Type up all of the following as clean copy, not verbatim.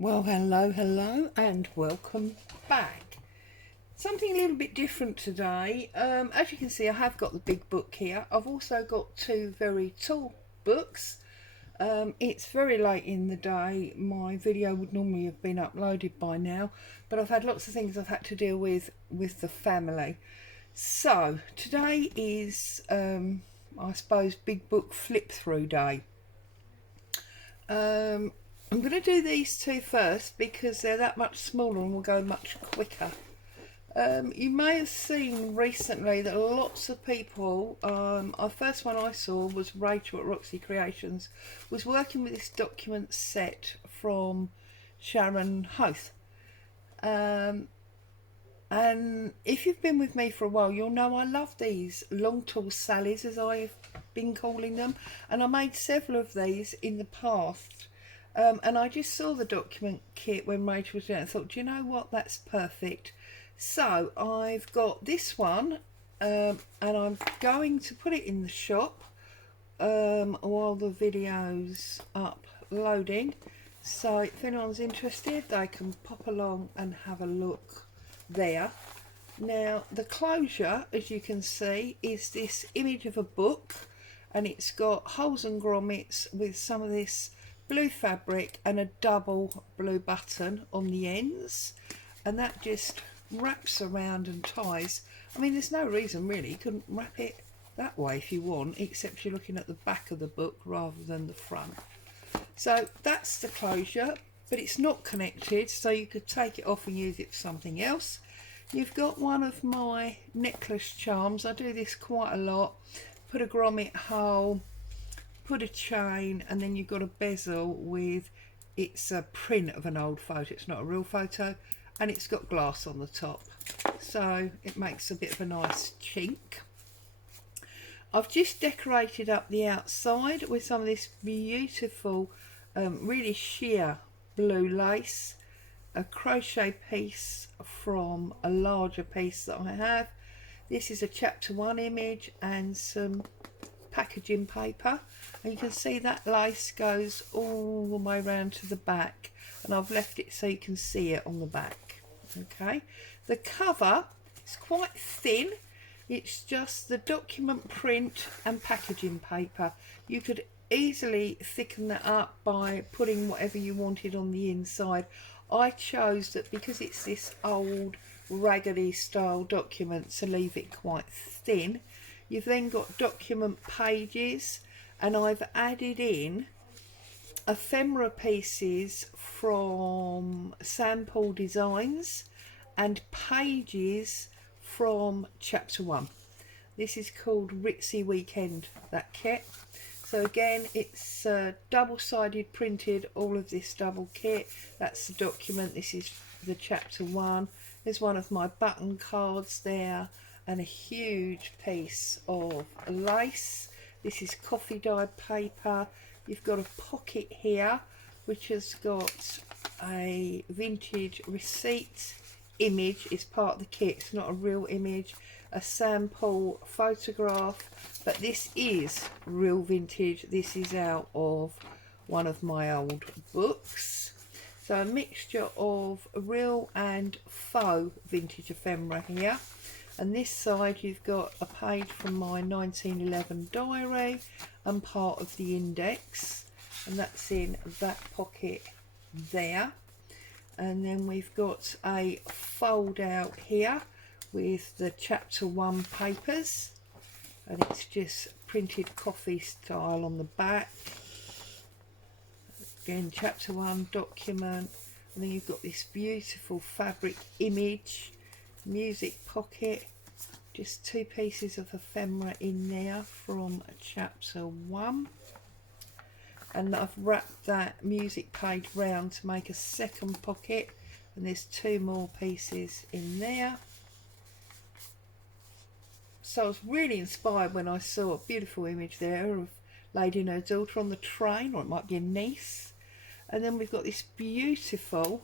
Well, hello, and welcome back. Something a little bit different today. As you can see, I have got the big book here. I've also got two very tall books. It's very late in the day. My video would normally have been uploaded by now, but I've had lots of things I've had to deal with the family. So today is, I suppose, big book flip through day. I'm going to do these two first because they're that much smaller and will go much quicker. You may have seen recently that lots of people, our first one I saw was Rachel at Roxy Creations, was working with this document set from Sharon Hoth. And if you've been with me for a while, you'll know I love these long tall sallies, as I've been calling them, and I made several of these in the past. And I just saw the document kit when Rachel was doing it and thought, do you know what, that's perfect. So I've got this one, and I'm going to put it in the shop while the video's uploading. So if anyone's interested, they can pop along and have a look there. Now the closure, as you can see, is this image of a book, and it's got holes and grommets with some of this blue fabric and a double blue button on the ends, and that just wraps around and ties. I mean, there's no reason really, you couldn't wrap it that way if you want, except you're looking at the back of the book rather than the front. So that's the closure, but it's not connected, so you could take it off and use it for something else. You've got one of my necklace charms. I do this quite a lot. Put a grommet hole, put a chain, and then you've got a bezel with, it's a print of an old photo, it's not a real photo, and it's got glass on the top, so it makes a bit of a nice chink. I've just decorated up the outside with some of this beautiful really sheer blue lace, a crochet piece from a larger piece that I have. This is a chapter 1 image and some packaging paper, and you can see that lace goes all the way around to the back, and I've left it so you can see it on the back. Okay, the cover is quite thin, it's just the document print and packaging paper. You could easily thicken that up by putting whatever you wanted on the inside. I chose that because it's this old raggedy style document to leave it quite thin. You've then got document pages, and I've added in ephemera pieces from Poole Designs and pages from chapter 1. This is called Ritzy Weekend, that kit. So again, it's double-sided printed, all of this double kit. That's the document. This is the chapter 1. There's one of my button cards there, and a huge piece of lace. This is coffee dyed paper. You've got a pocket here which has got a vintage receipt image. It's part of the kit, it's not a real image. A sample photograph, but this is real vintage. This is out of one of my old books. So a mixture of real and faux vintage ephemera here. And this side you've got a page from my 1911 diary and part of the index, and that's in that pocket there. And then we've got a fold out here with the chapter 1 papers, and it's just printed coffee style on the back. Again, chapter 1 document, and then you've got this beautiful fabric image, music pocket, just 2 pieces of ephemera in there from chapter 1, and I've wrapped that music page round to make a second pocket, and there's 2 more pieces in there. So I was really inspired when I saw a beautiful image there of Lady and her daughter on the train, or it might be a niece. And then we've got this beautiful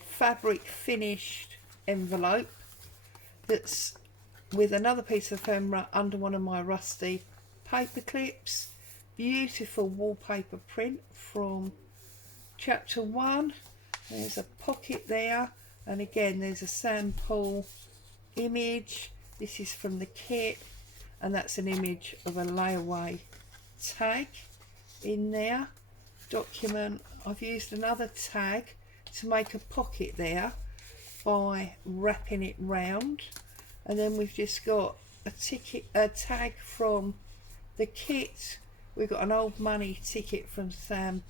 fabric finished envelope that's with another piece of ephemera under one of my rusty paper clips. Beautiful wallpaper print from chapter 1, There's a pocket there, and again there's a sample image. This is from the kit, and that's an image of a layaway tag in there. Document, I've used another tag to make a pocket there by wrapping it round, and then we've just got a tag from the kit. We've got an old money ticket from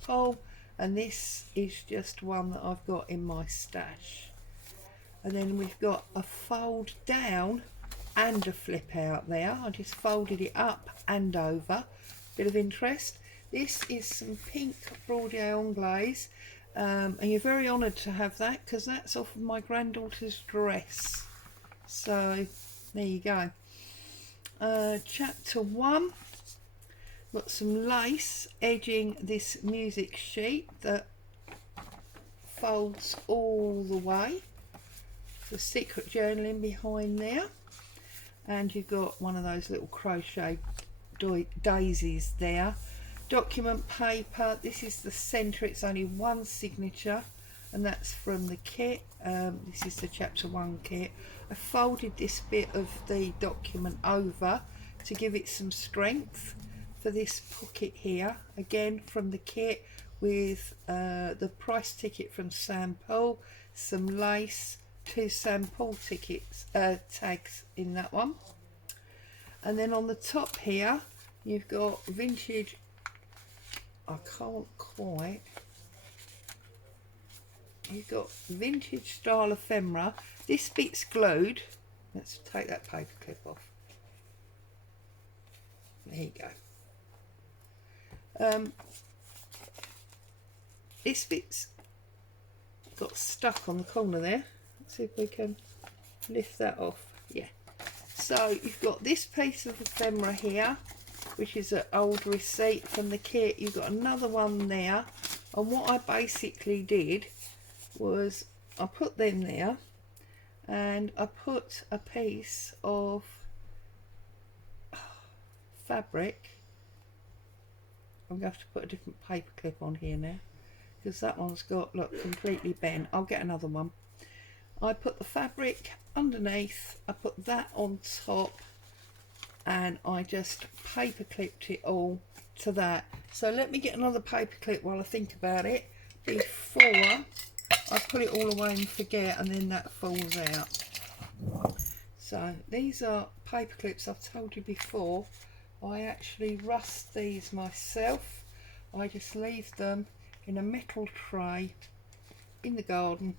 Poole, and this is just one that I've got in my stash. And then we've got a fold down and a flip out there. I just folded it up and over. Bit of interest. This is some pink Broadway Anglaise, and you're very honoured to have that because that's off of my granddaughter's dress. So there you go. Chapter 1. Got some lace edging this music sheet that folds all the way. The secret journaling behind there, and you've got one of those little crochet daisies there. Document paper, this is the centre, it's only one signature, and that's from the kit. This is the chapter 1 kit. I folded this bit of the document over to give it some strength for this pocket here, again from the kit, with the price ticket from Poole, some lace, 2 Poole tickets, tags in that one. And then on the top here you've got vintage, I can't quite, you've got vintage style ephemera. This bit's glued. Let's take that paper clip off. There you go. This bit's got stuck on the corner there. Let's see if we can lift that off. Yeah. So you've got this piece of ephemera here, which is an old receipt from the kit. You've got another one there, and what I basically did was I put them there, and I put a piece of fabric. I'm going to have to put a different paper clip on here now because that one's got, look, completely bent. I'll get another one. I put the fabric underneath, I put that on top, and I just paper clipped it all to that. So let me get another paper clip while I think about it before I put it all away and forget, and then that falls out. So these are paper clips. I've told you before, I actually rust these myself. I just leave them in a metal tray in the garden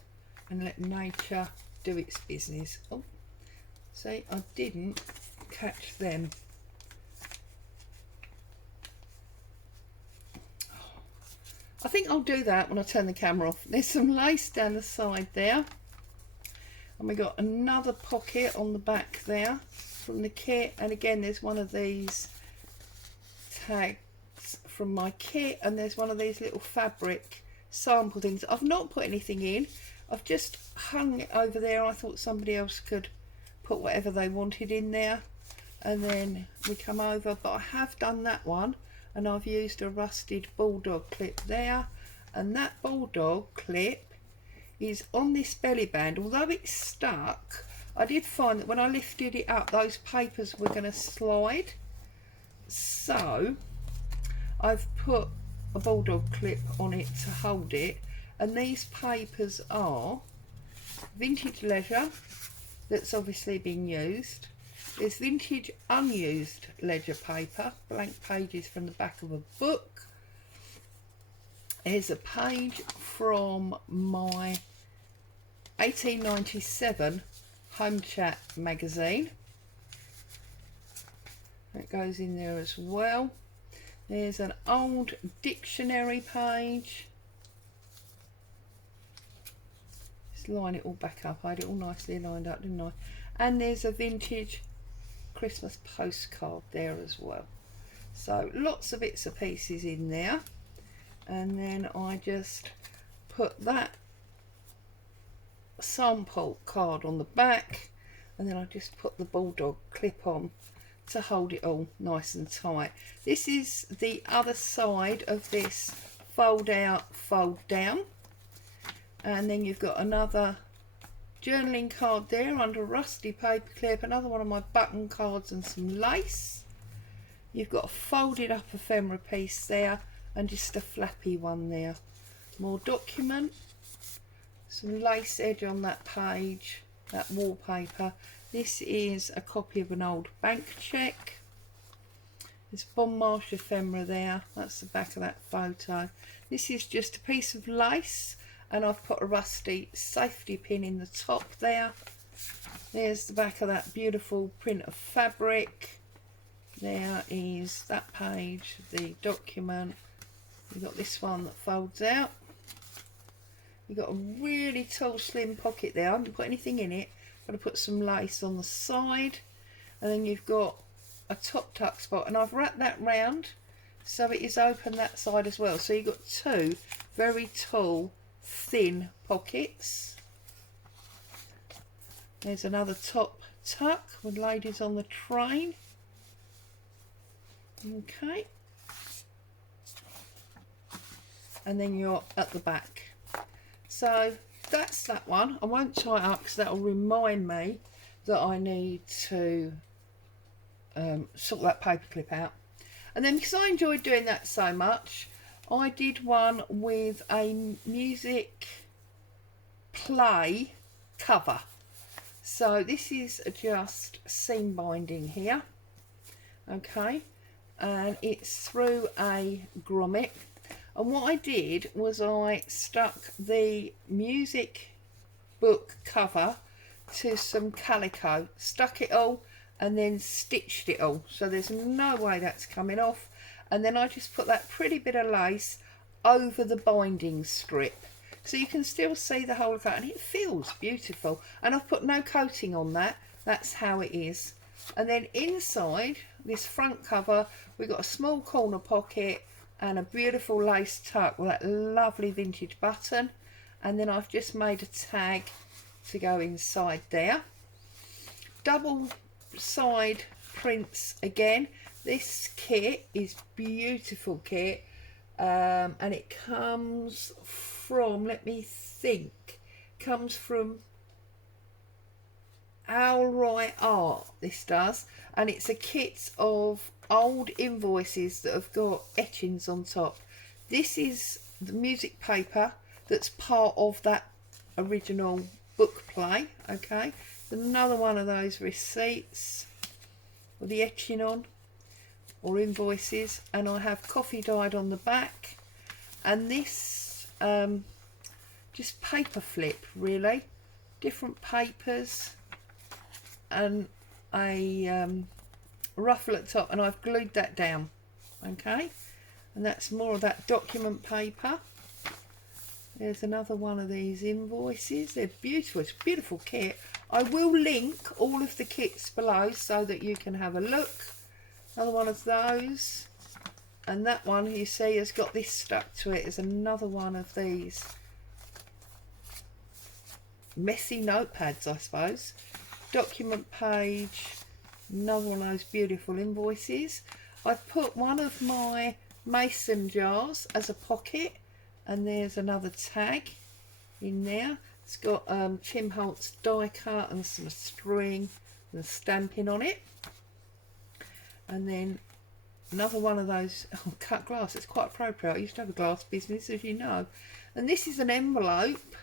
and let nature do its business. Oh, see, I didn't catch them. I think I'll do that when I turn the camera off. There's some lace down the side there, and we got another pocket on the back there from the kit, and again there's one of these tags from my kit, and there's one of these little fabric sample things. I've not put anything in, I've just hung it over there. I thought somebody else could put whatever they wanted in there, and then we come over, but I have done that one, and I've used a rusted bulldog clip there, and that bulldog clip is on this belly band. Although it's stuck, I did find that when I lifted it up, those papers were going to slide, so I've put a bulldog clip on it to hold it. And these papers are vintage leisure that's obviously been used. There's vintage unused ledger paper, blank pages from the back of a book. Here's a page from my 1897 Home Chat magazine. That goes in there as well. There's an old dictionary page. Just line it all back up. I had it all nicely lined up, didn't I? And there's a vintage Christmas postcard there as well. So lots of bits and pieces in there. And then I just put that sample card on the back, and then I just put the bulldog clip on to hold it all nice and tight. This is the other side of this fold out, fold down. And then you've got another journaling card there under rusty paper clip, another one of my button cards and some lace. You've got a folded up ephemera piece there and just a flappy one there. More document, some lace edge on that page, that wallpaper. This is a copy of an old bank cheque. There's Bon Marche ephemera there, that's the back of that photo. This is just a piece of lace and I've put a rusty safety pin in the top there. There's the back of that beautiful print of fabric. There is that page, the document. You've got this one that folds out. You've got a really tall slim pocket there. I haven't put anything in it, but I put some lace on the side. And then you've got a top tuck spot, and I've wrapped that round so it is open that side as well. So you've got two very tall, thin pockets. There's another top tuck with ladies on the train. Okay. And then you're at the back. So that's that one. I won't tie it up because that will remind me that I need to sort that paper clip out. And then because I enjoyed doing that so much, I did one with a music play cover. So this is just seam binding here. Okay. And it's through a grommet. And what I did was I stuck the music book cover to some calico, stuck it all and then stitched it all. So there's no way that's coming off. And then I just put that pretty bit of lace over the binding strip. So you can still see the whole coat and it feels beautiful. And I've put no coating on that. That's how it is. And then inside this front cover, we've got a small corner pocket and a beautiful lace tuck with that lovely vintage button. And then I've just made a tag to go inside there. Double side prints again. This kit is beautiful kit, and it comes from, let me think, comes from Owlright Art, this does, and it's a kit of old invoices that have got etchings on top. This is the music paper that's part of that original book play. Okay, another one of those receipts with the etching on, or invoices, and I have Kofi dyed on the back. And this just paper flip, really, different papers and a ruffle at the top, and I've glued that down. Okay, and that's more of that document paper. There's another one of these invoices. They're beautiful. It's a beautiful kit. I will link all of the kits below so that you can have a look. Another one of those. And that one you see has got this stuck to it. Is another one of these messy notepads, I suppose. Document page. Another one of those beautiful invoices. I've put one of my mason jars as a pocket. And there's another tag in there. It's got Tim Holtz die cut and some string and stamping on it. And then another one of those cut glass. It's quite appropriate. I used to have a glass business, as you know. And this is an envelope.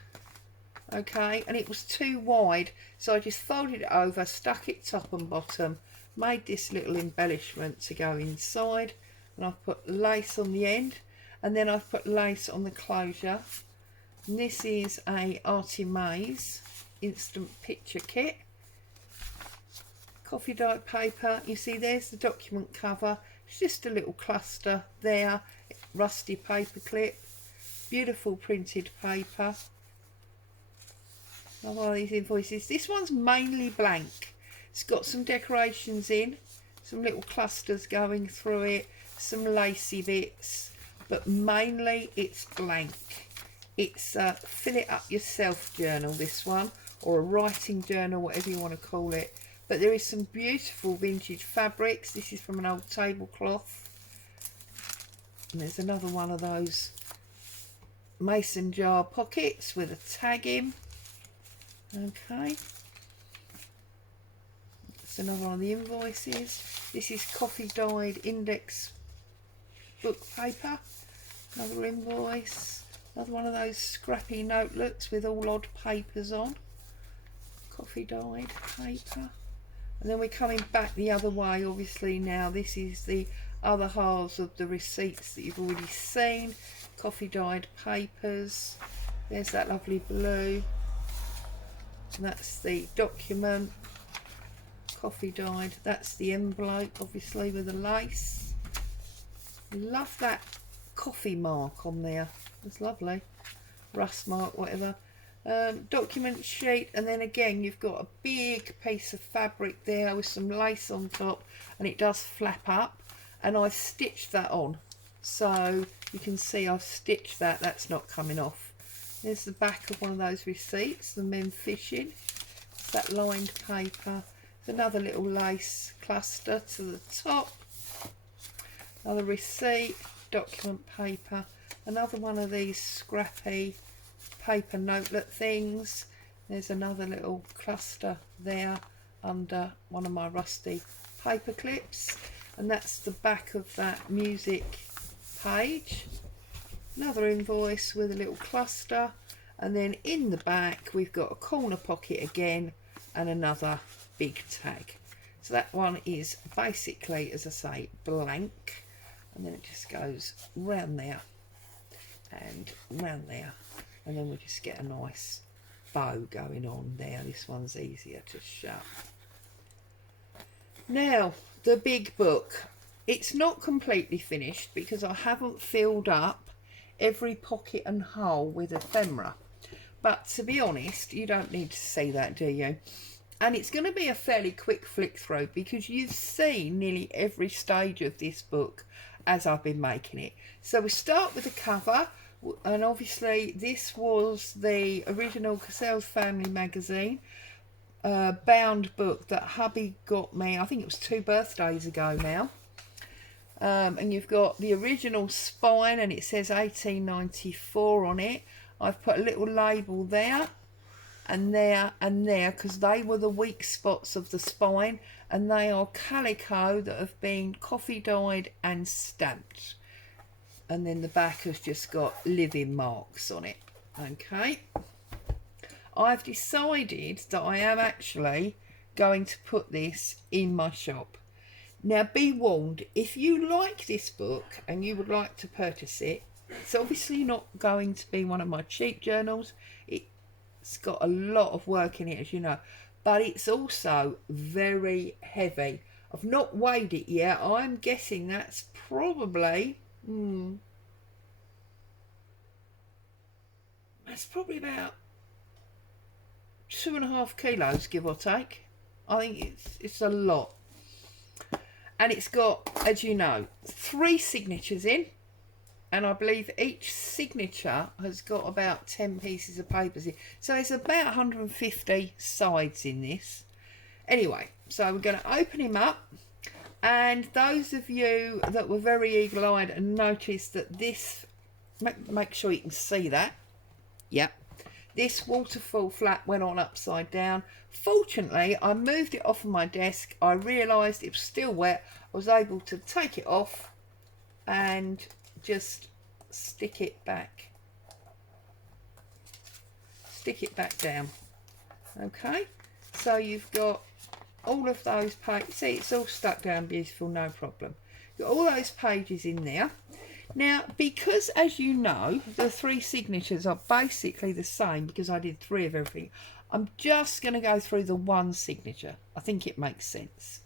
Okay, and it was too wide, so I just folded it over, stuck it top and bottom, made this little embellishment to go inside, and I've put lace on the end. And then I've put lace on the closure. And this is a Artymaze instant picture kit. Coffee dyed paper. You see there's the document cover. It's just a little cluster there. Rusty paper clip. Beautiful printed paper. Another one of these invoices. This one's mainly blank. It's got some decorations in. Some little clusters going through it. Some lacy bits. But mainly it's blank. It's a fill it up yourself journal, this one, or a writing journal, whatever you want to call it. But there is some beautiful vintage fabrics. This is from an old tablecloth. And there's another one of those mason jar pockets with a tag in. Okay. That's another one of the invoices. This is coffee dyed index book paper. Another invoice. Another one of those scrappy notelets with all odd papers on. Coffee dyed paper. And then we're coming back the other way, obviously. Now this is the other halves of the receipts that you've already seen. Coffee dyed papers. There's that lovely blue. And that's the document. Coffee dyed. That's the envelope, obviously, with the lace. Love that coffee mark on there. It's lovely. Rust mark, whatever. Document sheet, and then again you've got a big piece of fabric there with some lace on top, and it does flap up, and I've stitched that on, so you can see I've stitched that. That's not coming off. There's the back of one of those receipts, the men fishing. It's that lined paper. There's another little lace cluster to the top. Another receipt, document paper. Another one of these scrappy paper notelet things. There's another little cluster there under one of my rusty paper clips, and that's the back of that music page. Another invoice with a little cluster, and then in the back we've got a corner pocket again and another big tag. So that one is basically, as I say, blank, and then it just goes round there and round there, and then we just get a nice bow going on there. This one's easier to shut. Now the big book, it's not completely finished because I haven't filled up every pocket and hole with ephemera, but to be honest, you don't need to see that, do you? And it's going to be a fairly quick flick through because you've seen nearly every stage of this book as I've been making it. So we start with the cover, and obviously this was the original Cassell's Family magazine bound book that hubby got me, I think it was 2 birthdays ago now. And you've got the original spine, and it says 1894 on it. I've put a little label there and there and there because they were the weak spots of the spine, and they are calico that have been coffee dyed and stamped. And then the back has just got living marks on it. Okay, I've decided that I am actually going to put this in my shop. Now be warned, if you like this book and you would like to purchase it, it's obviously not going to be one of my cheap journals. It's got a lot of work in it, as you know, but it's also very heavy. I've not weighed it yet. I'm guessing that's probably that's probably about 2.5 kilos, give or take. I think it's a lot. And it's got, as you know, 3 signatures in, and I believe each signature has got about 10 pieces of papers in. So it's about 150 sides in this. Anyway, so we're going to open him up, and those of you that were very eagle-eyed and noticed that this, make sure you can see that. Yep. This waterfall flap went on upside down. Fortunately, I moved it off of my desk. I realised it was still wet. I was able to take it off and just stick it back. Stick it back down. Okay, so you've got all of those pages. See, it's all stuck down beautiful, no problem. Got all those pages in there. Now, because as you know, the 3 signatures are basically the same because I did 3 of everything, I'm just going to go through the 1 signature. I think it makes sense.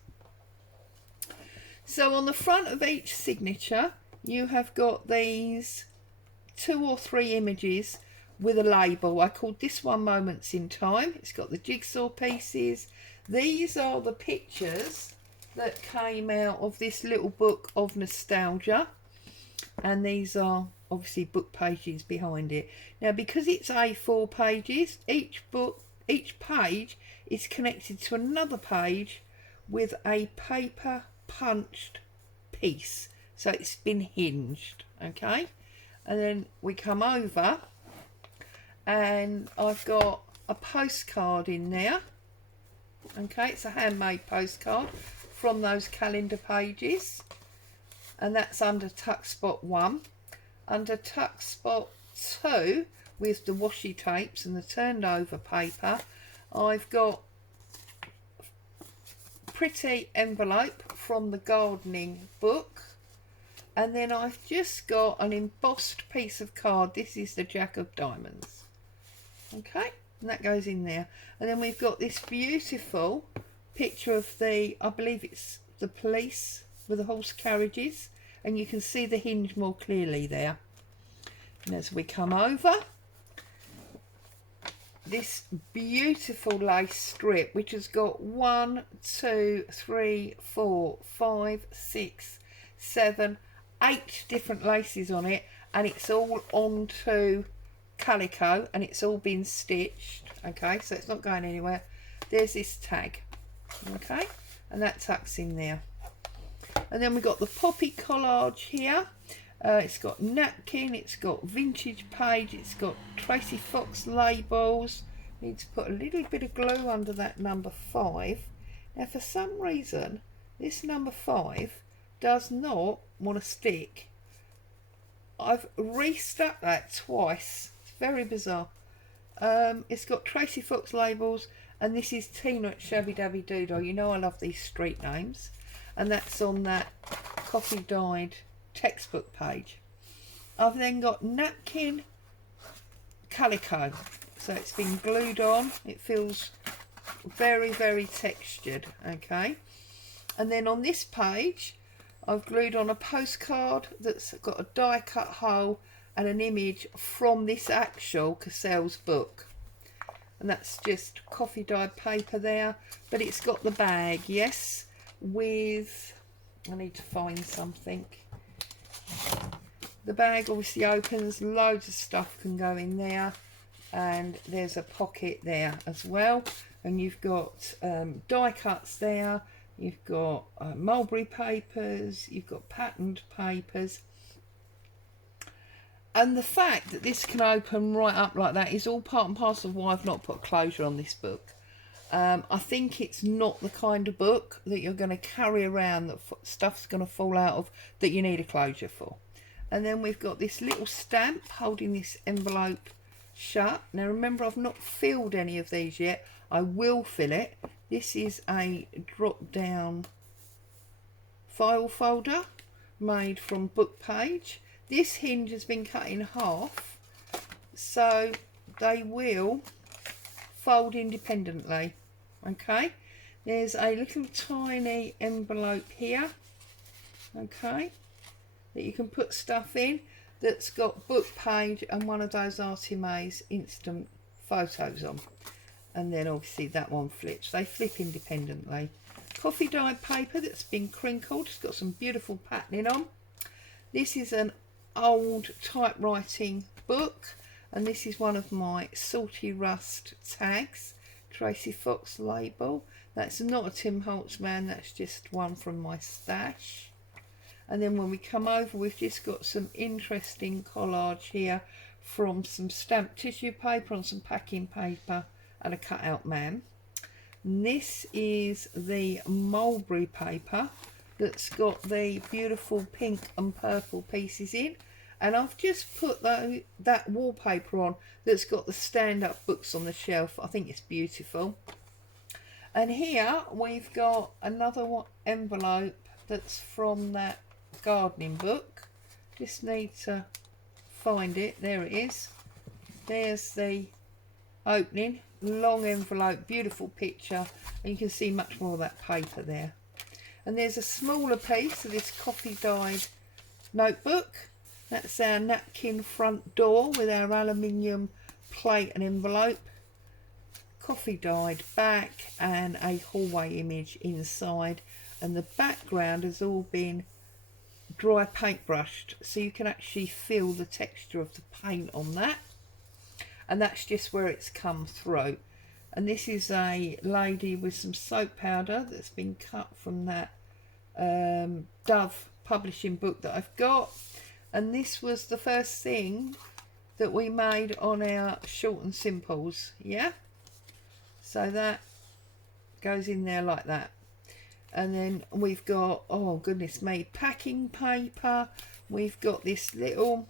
So on the front of each signature, you have got these 2 or 3 images with a label. I called this one Moments in Time. It's got the jigsaw pieces. These are the pictures that came out of this little book of nostalgia. And these are obviously book pages behind it. Now, because it's A4 pages, each page is connected to another page with a paper punched piece. So it's been hinged, okay? And then we come over and I've got a postcard in there. Okay, it's a handmade postcard from those calendar pages, and that's under tuck spot 1. Under tuck spot 2, with the washi tapes and the turned over paper, I've got pretty envelope from the gardening book, and then I've just got an embossed piece of card. This is the Jack of Diamonds. Okay, and that goes in there. And then we've got this beautiful picture of the, I believe it's the police with the horse carriages, and you can see the hinge more clearly there. And as we come over, this beautiful lace strip, which has got 1, 2, 3, 4, 5, 6, 7, 8 different laces on it, and it's all onto calico, and it's all been stitched. Okay, so it's not going anywhere. There's this tag. Okay, and that tucks in there. And then we've got the poppy collage here. It's got napkin, it's got vintage page, it's got Tracy Fox labels. Need to put a little bit of glue under that number 5. Now for some reason this number 5 does not want to stick. I've restuck that twice. It's very bizarre. It's got Tracy Fox labels, and this is Tina at Shabby Dabby Doodle. You know I love these street names, and that's on that coffee dyed textbook page. I've then got napkin calico, so it's been glued on. It feels very, very textured. Okay, and then on this page I've glued on a postcard that's got a die cut hole and an image from this actual Cassell's book, and that's just coffee dyed paper there, but it's got the bag, yes, with, I need to find something. The bag obviously opens, loads of stuff can go in there, and there's a pocket there as well, and you've got die cuts there, you've got mulberry papers, you've got patterned papers, and the fact that this can open right up like that is all part and parcel of why I've not put closure on this book. I think it's not the kind of book that you're going to carry around that stuff's going to fall out of that you need a closure for. And then we've got this little stamp holding this envelope shut. Now remember, I've not filled any of these yet. I will fill it. This is a drop down file folder made from book page. This hinge has been cut in half, so they will fold independently. Okay, there's a little tiny envelope here, okay, that you can put stuff in, that's got book page and one of those Artymaze instant photos on, and then obviously that one flips. They flip independently. Coffee dyed paper that's been crinkled. It's got some beautiful patterning on. This is an old typewriting book, and this is one of my salty rust tags, Tracy Fox label. That's not a Tim Holtz man, that's just one from my stash. And then when we come over, we've just got some interesting collage here from some stamped tissue paper on some packing paper and a cutout man. And this is the mulberry paper that's got the beautiful pink and purple pieces in, and I've just put that wallpaper on that's got the stand-up books on the shelf. I think it's beautiful. And here we've got another envelope that's from that gardening book. Just need to find it. There it is. There's the opening, long envelope, beautiful picture, and you can see much more of that paper there. And there's a smaller piece of this coffee dyed notebook. That's our napkin front door with our aluminium plate and envelope. Coffee dyed back and a hallway image inside, and the background has all been dry paint brushed, so you can actually feel the texture of the paint on that, and that's just where it's come through. And this is a lady with some soap powder that's been cut from that Dove publishing book that I've got, and this was the first thing that we made on our short and simples. Yeah, so that goes in there like that. And then we've got, oh goodness me, packing paper. We've got this little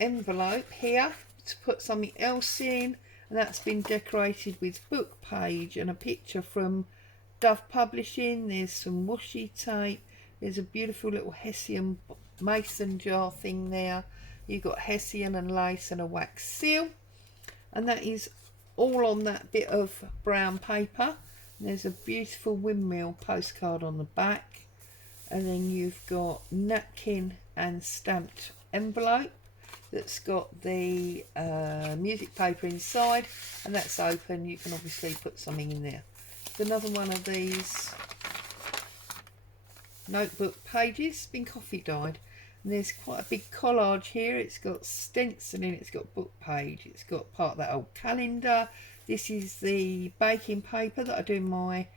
envelope here to put something else in, and that's been decorated with book page and a picture from Dove Publishing. There's some washi tape. There's a beautiful little Hessian mason jar thing there. You've got Hessian and lace and a wax seal, and that is all on that bit of brown paper. And there's a beautiful windmill postcard on the back, and then you've got napkin and stamped envelope that's got the music paper inside, and that's open. You can obviously put something in there. There's another one of these notebook pages, been coffee dyed, and there's quite a big collage here. It's got stenciling, it's got book page, it's got part of that old calendar. This is the baking paper that I do my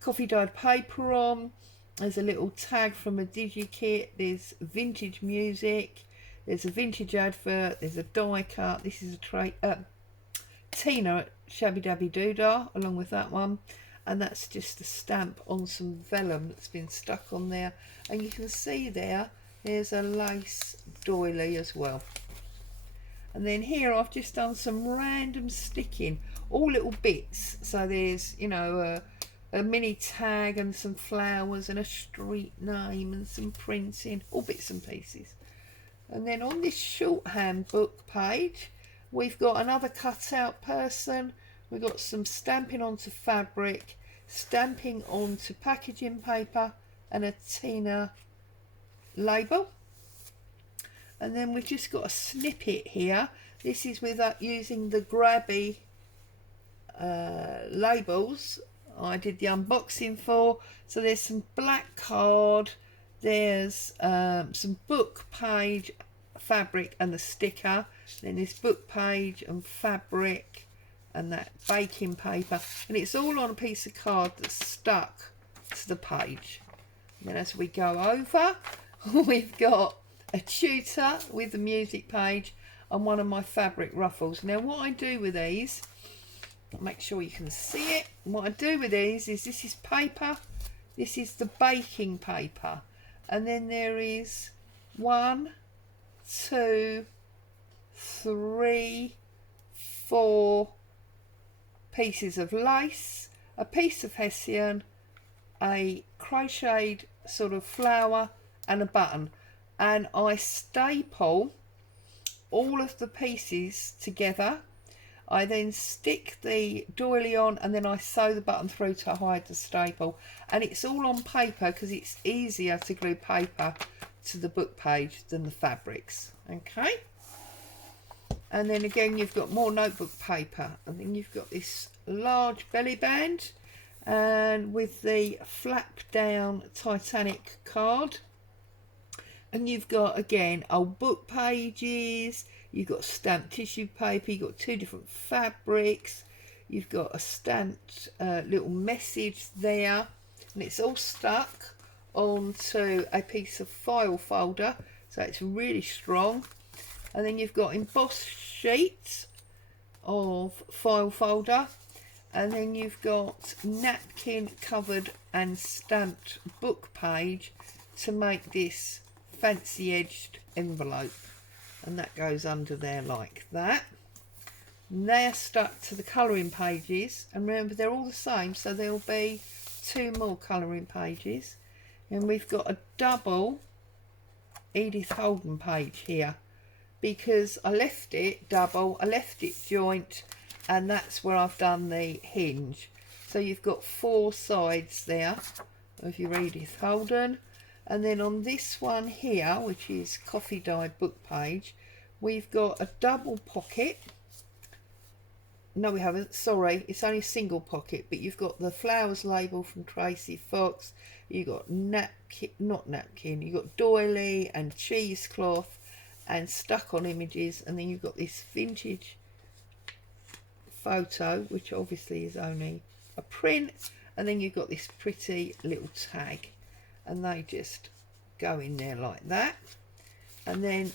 coffee dyed paper on. There's a little tag from a DigiKit. There's vintage music. There's a vintage advert. There's a die cut. This is a Tina at Shabby Dabby Doodah along with that one. And that's just a stamp on some vellum that's been stuck on there. And you can see there's a lace doily as well. And then here I've just done some random sticking, all little bits. So there's, you know, a mini tag and some flowers and a street name and some printing, all bits and pieces. And then on this shorthand book page, we've got another cutout person. We've got some stamping onto fabric, stamping onto packaging paper, and a Tina label. And then we've just got a snippet here. This is without using the grabby labels I did the unboxing for. So there's some black card, there's some book page fabric and the sticker, then this book page and fabric and that baking paper, and it's all on a piece of card that's stuck to the page. And then as we go over, we've got a tutor with the music page and one of my fabric ruffles. Now what I do with these, make sure you can see it, what I do with these is, this is paper, this is the baking paper, and then there is 1, 2, 3, 4 pieces of lace, a piece of Hessian, a crocheted sort of flower and a button, and I staple all of the pieces together. I then stick the doily on and then I sew the button through to hide the staple, and it's all on paper because it's easier to glue paper to the book page than the fabrics. Okay, and then again you've got more notebook paper, and then you've got this large belly band and with the flap down Titanic card, and you've got again old book pages, you've got stamped tissue paper, you've got 2 different fabrics, you've got a stamped little message there, and it's all stuck onto a piece of file folder, so it's really strong. And then you've got embossed sheets of file folder, and then you've got napkin covered and stamped book page to make this fancy edged envelope, and that goes under there like that. And they're stuck to the colouring pages, and remember they're all the same, so there'll be 2 more colouring pages. And we've got a double Edith Holden page here because I left it double, I left it joint, and that's where I've done the hinge. So you've got 4 sides there of your Edith Holden. And then on this one here, which is coffee dyed book page, we've got a double pocket. No, we haven't, sorry, it's only a single pocket, but you've got the flowers label from Tracy Fox, you've got napkin, not napkin, you've got doily and cheesecloth and stuck on images, and then you've got this vintage photo, which obviously is only a print, and then you've got this pretty little tag, and they just go in there like that. And then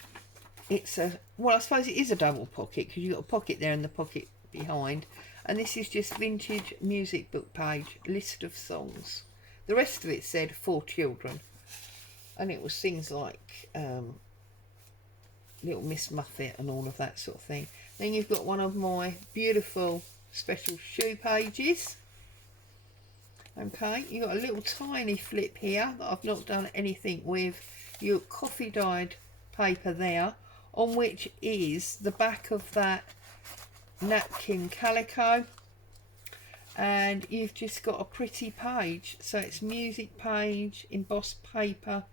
it's a, well, I suppose it is a double pocket because you've got a pocket there and the pocket behind. And this is just vintage music book page, list of songs. The rest of it said for children. And it was things like Little Miss Muffet and all of that sort of thing. Then you've got one of my beautiful special shoe pages. Okay, you've got a little tiny flip here that I've not done anything with. Your coffee dyed paper there, on which is the back of that napkin calico, and you've just got a pretty page. So it's music page, embossed paper,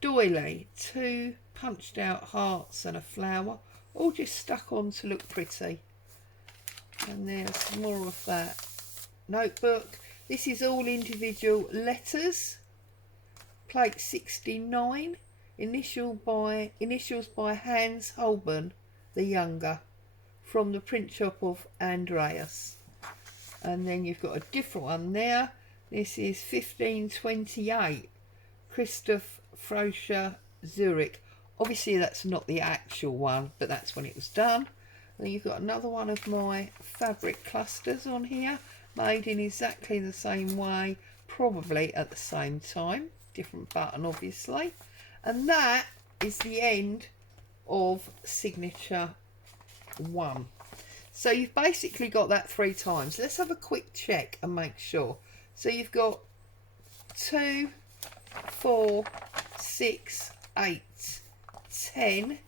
doily, 2 punched out hearts and a flower, all just stuck on to look pretty. And there's more of that notebook. This is all individual letters. Plate 69, initials by Hans Holben the Younger, from the print shop of Andreas. And then you've got a different one there. This is 1528, Christoph Froscher, Zurich. Obviously that's not the actual one, but that's when it was done. And then you've got another one of my fabric clusters on here, made in exactly the same way, probably at the same time. Different button obviously. And that is the end of signature 1. So you've basically got that 3 times. Let's have a quick check and make sure. So you've got 2, 4, 6, 8, 10,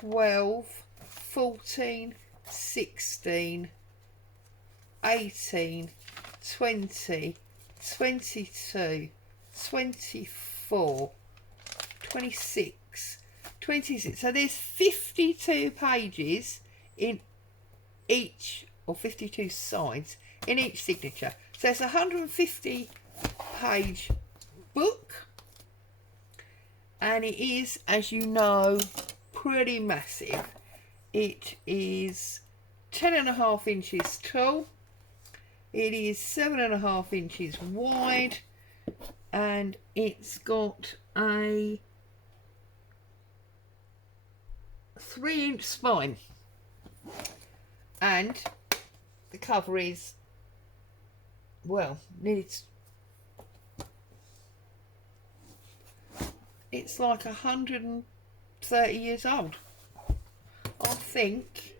12, 14, 16, 18, 20, 22, 24, 26, 26. So there's 52 pages in each, or 52 sides in each signature. So it's a 150 page book, and it is, as you know, pretty massive. It is 10.5 inches tall. It is 7.5 inches wide, and it's got a 3-inch spine, and the cover is, well, it's like 130 years old. I think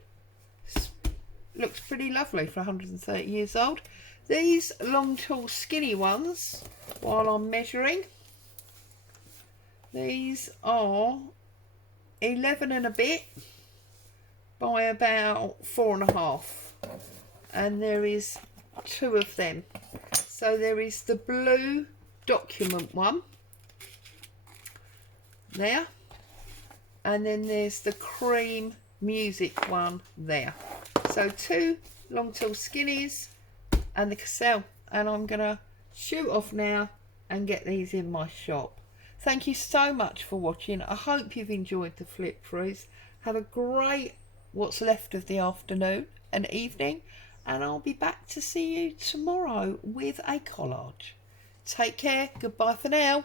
looks pretty lovely for 130 years old. These long, tall, skinny ones, while I'm measuring, these are 11 and a bit by about 4.5, and there is 2 of them. So there is the blue document one there, and then there's the cream music one there. So 2 long, tall, skinnies and the Cassell, and I'm gonna shoot off now and get these in my shop. Thank you so much for watching. I hope you've enjoyed the flip throughs. Have a great what's left of the afternoon and evening, and I'll be back to see you tomorrow with a collage. Take care. Goodbye for now.